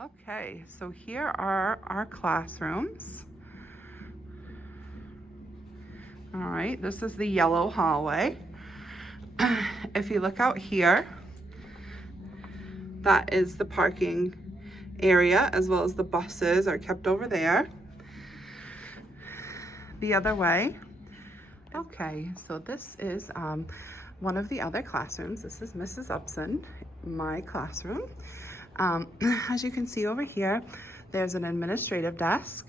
Okay, so here are our classrooms. All right, this is the yellow hallway. If you look out here, that is the parking area, as well as the buses are kept over there. The other way. Okay, so this is one of the other classrooms. This is Mrs. Upson, my classroom. As you can see over here, there's an administrative desk.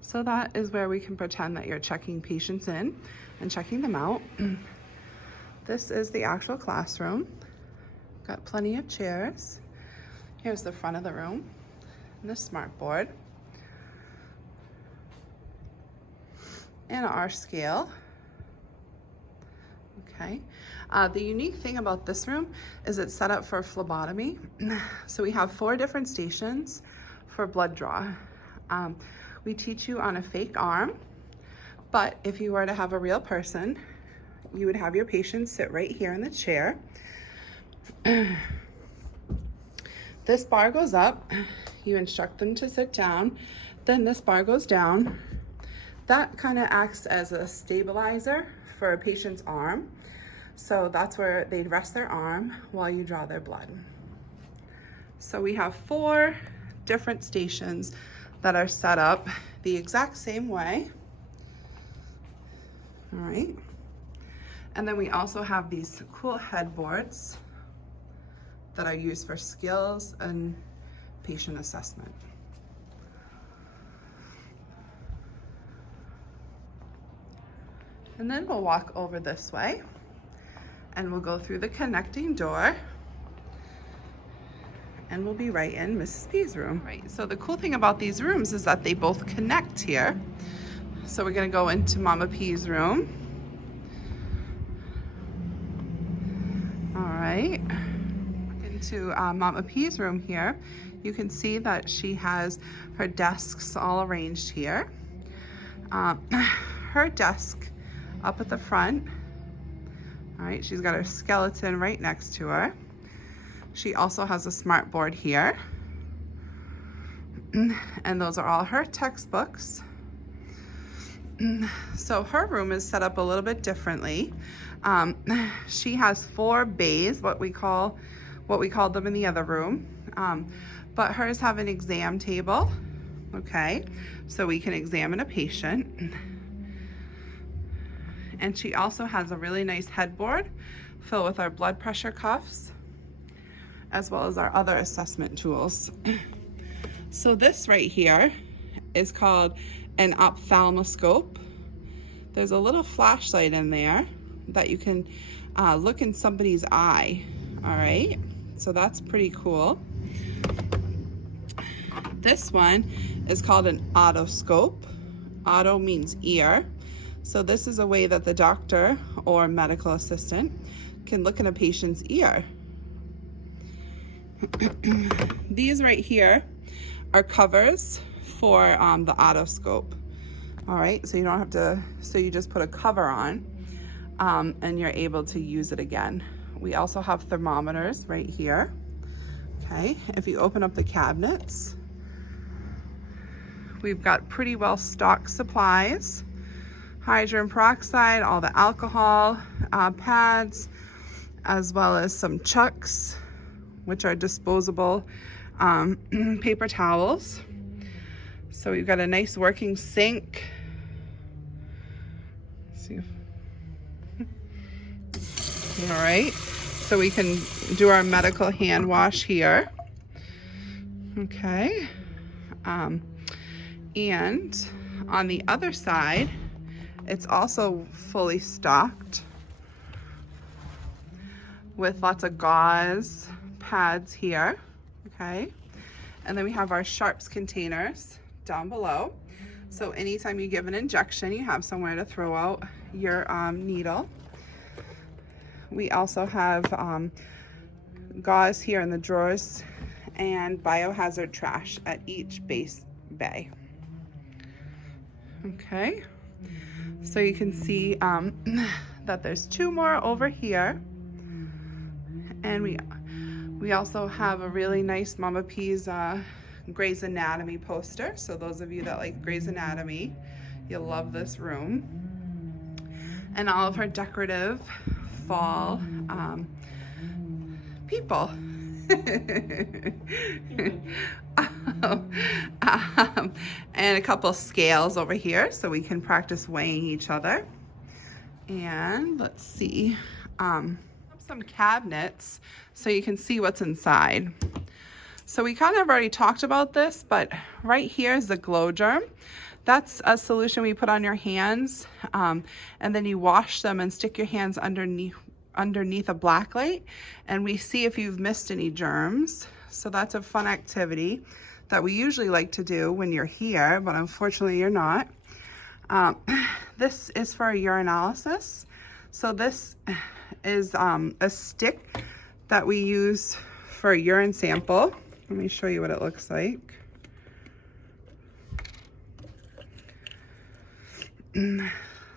So that is where we can pretend that you're checking patients in and checking them out. This is the actual classroom. Got plenty of chairs. Here's the front of the room and the smart board. And our scale. Okay. The unique thing about this room is it's set up for phlebotomy. So we have 4 different stations for blood draw. We teach you on a fake arm, but if you were to have a real person, you would have your patient sit right here in the chair. This bar goes up, you instruct them to sit down, then this bar goes down. That kind of acts as a stabilizer for a patient's arm. So that's where they'd rest their arm while you draw their blood. So we have 4 different stations that are set up the exact same way. All right. And then we also have these cool headboards that are used for skills and patient assessment. And then we'll walk over this way and we'll go through the connecting door and we'll be right in Mrs. P's room. Right, so the cool thing about these rooms is that they both connect here. So we're gonna go into Mama P's room. All right, into Mama P's room here. You can see that she has her desks all arranged here. Her desk up at the front. All right, she's got her skeleton right next to her. She also has a smart board here. And those are all her textbooks. So her room is set up a little bit differently. She has 4 bays, what we called them in the other room. But hers have an exam table, okay? So we can examine a patient. And she also has a really nice headboard filled with our blood pressure cuffs, as well as our other assessment tools. So this right here is called an ophthalmoscope. There's a little flashlight in there that you can look in somebody's eye, all right? So that's pretty cool. This one is called an otoscope. Otto means ear. So this is a way that the doctor or medical assistant can look in a patient's ear. These right here are covers for the otoscope. All right, so you don't have to, so you just put a cover on and you're able to use it again. We also have thermometers right here. Okay, if you open up the cabinets, we've got pretty well stocked supplies. Hydrogen peroxide, all the alcohol pads, as well as some chucks, which are disposable paper towels. So we've got a nice working sink. Let's see. All right, so we can do our medical hand wash here. Okay, and on the other side, it's also fully stocked with lots of gauze pads here, okay? And then we have our sharps containers down below. So anytime you give an injection, you have somewhere to throw out your needle. We also have gauze here in the drawers and biohazard trash at each base bay. Okay. So you can see that there's 2 more over here, and We also have a really nice Mama P's Grey's Anatomy poster. So those of you that like Grey's Anatomy, you'll love this room. And all of her decorative fall people. And a couple scales over here so we can practice weighing each other. And let's see, some cabinets so you can see what's inside. So we kind of already talked about this, but right here is the Glow Germ. That's a solution we put on your hands, and then you wash them and stick your hands underneath a black light, and we see if you've missed any germs. So that's a fun activity that we usually like to do when you're here, but unfortunately you're not. This is for a urinalysis. So this is a stick that we use for a urine sample. Let me show you what it looks like.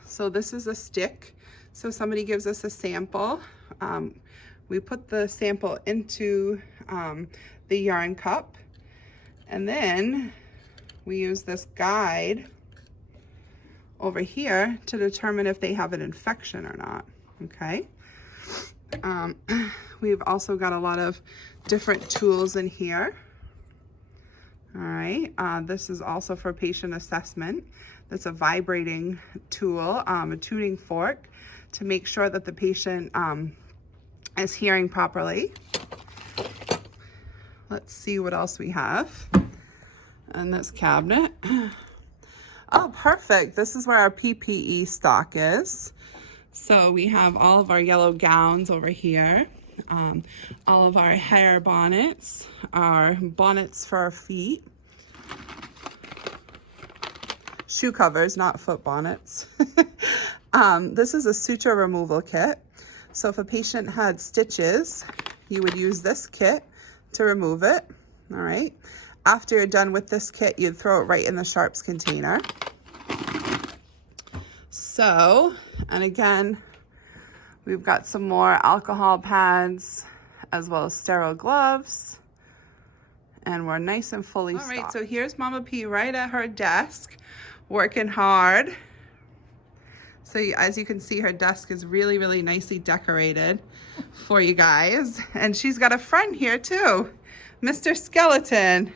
So this is a stick. So somebody gives us a sample. We put the sample into the urine cup, and then we use this guide over here to determine if they have an infection or not, okay? We've also got a lot of different tools in here. All right, this is also for patient assessment. That's a vibrating tool, a tuning fork, to make sure that the patient is hearing properly. Let's see what else we have in this cabinet. Oh, perfect. This is where our PPE stock is. So we have all of our yellow gowns over here, all of our hair bonnets, our bonnets for our feet, shoe covers, not foot bonnets. This is a suture removal kit. So if a patient had stitches, you would use this kit to remove it. All right. After you're done with this kit, you'd throw it right in the sharps container. So, and again, we've got some more alcohol pads as well as sterile gloves. And we're nice and fully stocked. All right, so here's Mama P right at her desk, working hard. So as you can see, her desk is really, really nicely decorated for you guys. And she's got a friend here too, Mr. Skeleton.